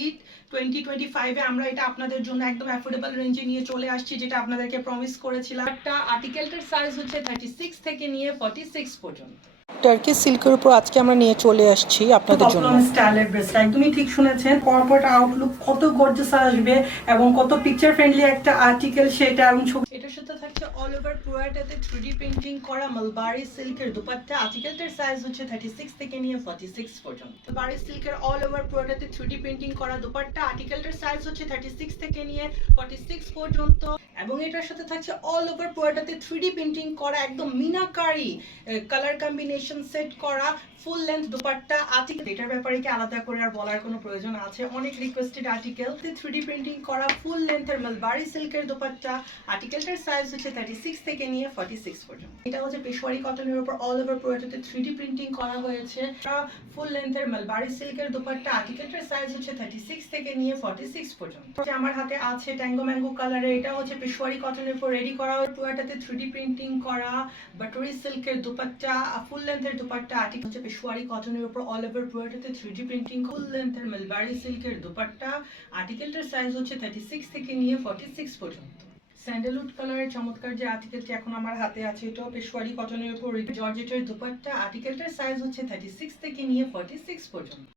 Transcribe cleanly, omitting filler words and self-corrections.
ঈদ 2025 এ আমরা এটা আপনাদের জন্য একদম অ্যাফোর্ডেবল রেঞ্জে নিয়ে চলে আসছি, যেটা আপনাদেরকে প্রমিস করেছিলাম। একটা আর্টিকেলটার সাইজ হচ্ছে 36 থেকে নিয়ে 46 পর্যন্ত। টার্কি সিল্কের উপর আজকে আমরা নিয়ে চলে আসছি আপনাদের জন্য স্টাইলের ড্রেসটা একদমই ঠিক শুনেছেন। কর্পোরেট আউটলুক কত গর্জিয়াস আসবে এবং কত পিকচার ফ্রেন্ডলি একটা আর্টিকেল সেটা, এবং এটার সাথে থাকছে অল ওভার পুরোটাতে 3D প্রিন্টিং করা মালবারি সিল্কের দুপাট্টা। আর্টিকেলটার সাইজ হচ্ছে 36 থেকে নিয়ে 46 পর্যন্ত। মালবারি সিল্কের অল ওভার পুরোটাতে 3D প্রিন্টিং করা দুপাট্টা। আর্টিকেলটার সাইজ হচ্ছে 36 থেকে নিয়ে 46 পর্যন্ত, এবং এটার সাথে থাকছে অল ওভার পুরোটাতে 3D প্রিন্টিং করা একদম মিনাকারি কালার কম্বিনেশন সেট করা ফুল লেন্থ দুপাট্টা আর্টিকেল। এটার ব্যাপারে কি আলাদা করে আর বলার কোনো প্রয়োজন আছে? অনেক রিকোয়েস্টেড আর্টিকেল। 3D প্রিন্টিং করা ফুল লেন্থের মালবারি সিল্কের দুপাট্টা। আর্টিকেলটার সাইজ হচ্ছে 36 থেকে নিয়ে 46 পর্যন্ত। এটা হচ্ছে পেশওয়ারি কটনের উপর অল ওভার পুরোটাতে 3D প্রিন্টিং করা হয়েছে। ফুল লেন্থের মালবারি সিল্কের দুপাট্টা। আর্টিকেলটার সাইজ হচ্ছে 36 থেকে নিয়ে 46 পর্যন্ত। আমার হাতে আছে ট্যাঙ্গো ম্যাঙ্গো কালারে। এটা হচ্ছে পেশওয়ারি কটনের উপর রেডি করা পুরোটাতে 3D প্রিন্টিং করা বাটরি সিল্কের দুপাট্টা, ফুল লেন্থের দুপাট্টা। আর্টিকেল হচ্ছে পেশওয়ারি কটনের উপর অল ওভার পুরোটাতে 3D প্রিন্টিং ফুল লেন্থের মালবারি সিল্কের দুপাট্টা। আর্টিকেলটার সাইজ হচ্ছে 36 থেকে নিয়ে 46 পর্যন্ত। স্যান্ডেলউড কালারের চমৎকার যে আর্টিকেলটি এখন আমার হাতে আছে, এটাও পেশওয়ারি কটনের উপর জর্জেটের দুপাট্টা। আর্টিকেলটার সাইজ হচ্ছে 36 থেকে নিয়ে 46 পর্যন্ত।